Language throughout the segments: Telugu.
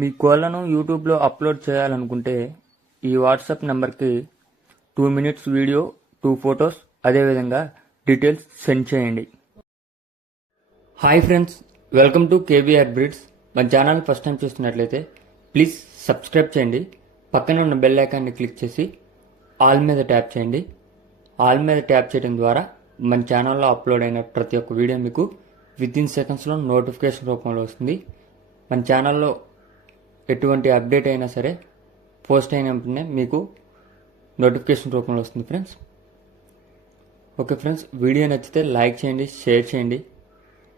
మీ కోళ్లను యూట్యూబ్లో అప్లోడ్ చేయాలనుకుంటే ఈ వాట్సాప్ నెంబర్కి 2 minutes వీడియో, 2 photos, అదేవిధంగా డీటెయిల్స్ సెండ్ చేయండి. Hi friends, welcome to KBR breeds. మన ఛానల్ ఫస్ట్ టైం చూస్తున్నట్లయితే ప్లీజ్ సబ్స్క్రైబ్ చేయండి. పక్కన ఉన్న బెల్ ఐకాన్ని క్లిక్ చేసి ఆల్ మీద ట్యాప్ చేయండి. ఆల్ మీద ట్యాప్ చేయడం ద్వారా మన ఛానల్లో అప్లోడ్ అయిన ప్రతి ఒక్క వీడియో మీకు వితిన్ సెకండ్స్లో నోటిఫికేషన్ రూపంలో వస్తుంది. మన ఛానల్లో ఎటువంటి అప్డేట్ అయినా సరే పోస్ట్ అయిన వెంటనే మీకు నోటిఫికేషన్ రూపంలో వస్తుంది ఫ్రెండ్స్. ఓకే ఫ్రెండ్స్, వీడియో నచ్చితే లైక్ చేయండి, షేర్ చేయండి.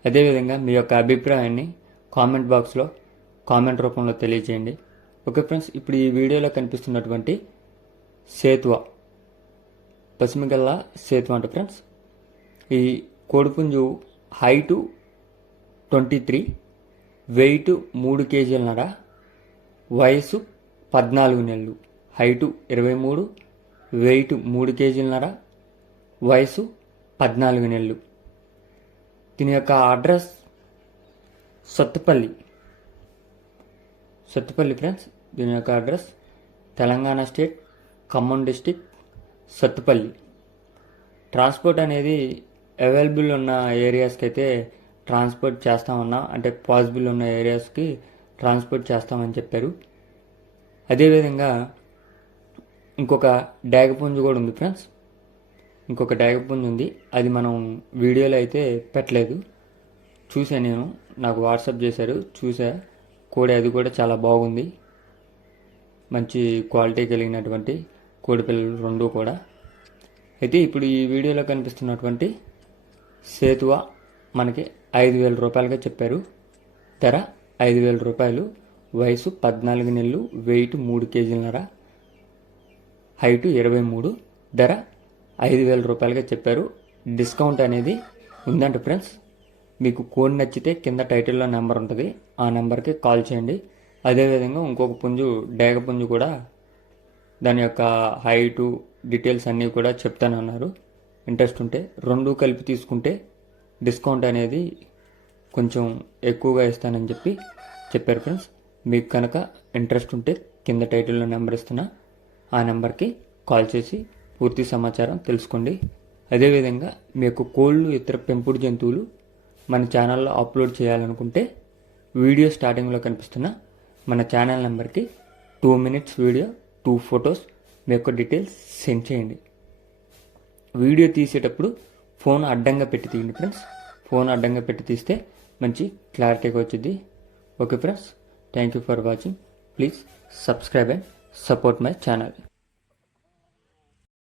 అదేవిధంగా మీ యొక్క అభిప్రాయాన్ని కామెంట్ బాక్స్లో కామెంట్ రూపంలో తెలియజేయండి. ఓకే ఫ్రెండ్స్, ఇప్పుడు ఈ వీడియోలో కనిపిస్తున్నటువంటి సేతువ, పసిమిగల్ల సేతువ అంట ఫ్రెండ్స్. ఈ కోడిపుంజు హైటు 23, వెయిట్ 3 kg, వయసు 14 నెలలు. హైటు 23, వెయిట్ 3 kg, వయసు 14 నెలలు. దీని యొక్క అడ్రస్ సత్తుపల్లి ఫ్రెండ్స్. దీని యొక్క address Telangana state, Khammam district, Sathupalli. Transport అనేది అవైలబుల్ ఉన్న ఏరియాస్కి అయితే ట్రాన్స్పోర్ట్ చేస్తామన్నా, అంటే పాసిబుల్ ఉన్న ఏరియాస్కి ట్రాన్స్పోర్ట్ చేస్తామని చెప్పారు. అదేవిధంగా ఇంకొక డాగపుంజు కూడా ఉంది ఫ్రెండ్స్. ఇంకొక డాగపుంజు ఉంది, అది మనం వీడియోలో అయితే పెట్టలేదు. చూసా, నేను నాకు వాట్సాప్ చేశారు, చూసా కోడి. అది కూడా చాలా బాగుంది, మంచి క్వాలిటీ కలిగినటువంటి కోడి పిల్లలు రెండు కూడా. అయితే ఇప్పుడు ఈ వీడియోలో కనిపిస్తున్నటువంటి సేతువ మనకి 5,000 రూపాయలుగా చెప్పారు. ధర 5,000 రూపాయలు. వయసు 14 నెలలు, వెయిట్ 3 kg, హైటు 23. ధర 5,000 రూపాయలుగా చెప్పారు. డిస్కౌంట్ అనేది ఉందంట ఫ్రెండ్స్. మీకు కోడ్ నచ్చితే కింద టైటిల్లో నెంబర్ ఉంటుంది, ఆ నెంబర్కి కాల్ చేయండి. అదేవిధంగా ఇంకొక పుంజు, డేగ పుంజు కూడా, దాని యొక్క హైటు డీటెయిల్స్ అన్నీ కూడా చెప్తానన్నారు. ఇంట్రెస్ట్ ఉంటే రెండు కలిపి తీసుకుంటే డిస్కౌంట్ అనేది కొంచెం ఎక్కువగా ఇస్తానని చెప్పారు ఫ్రెండ్స్. మీకు కనుక ఇంట్రెస్ట్ ఉంటే కింద టైటిల్లో నెంబర్ ఇస్తున్నా, ఆ నెంబర్కి కాల్ చేసి పూర్తి సమాచారం తెలుసుకోండి. అదేవిధంగా మీకు కోళ్ళు, ఇతర పెంపుడు జంతువులు మన ఛానల్లో అప్లోడ్ చేయాలనుకుంటే వీడియో స్టార్టింగ్లో కనిపిస్తున్న మన ఛానల్ నెంబర్కి 2 minutes వీడియో, 2 photos, మీ యొక్క డీటెయిల్స్ సెండ్ చేయండి. వీడియో తీసేటప్పుడు ఫోన్ అడ్డంగా పెట్టి తీయండి ఫ్రెండ్స్. ఫోన్ అడ్డంగా పెట్టి తీస్తే మంచి క్లారిటీగా వచ్చింది. Okay friends, thank you for watching. Please subscribe and support my channel.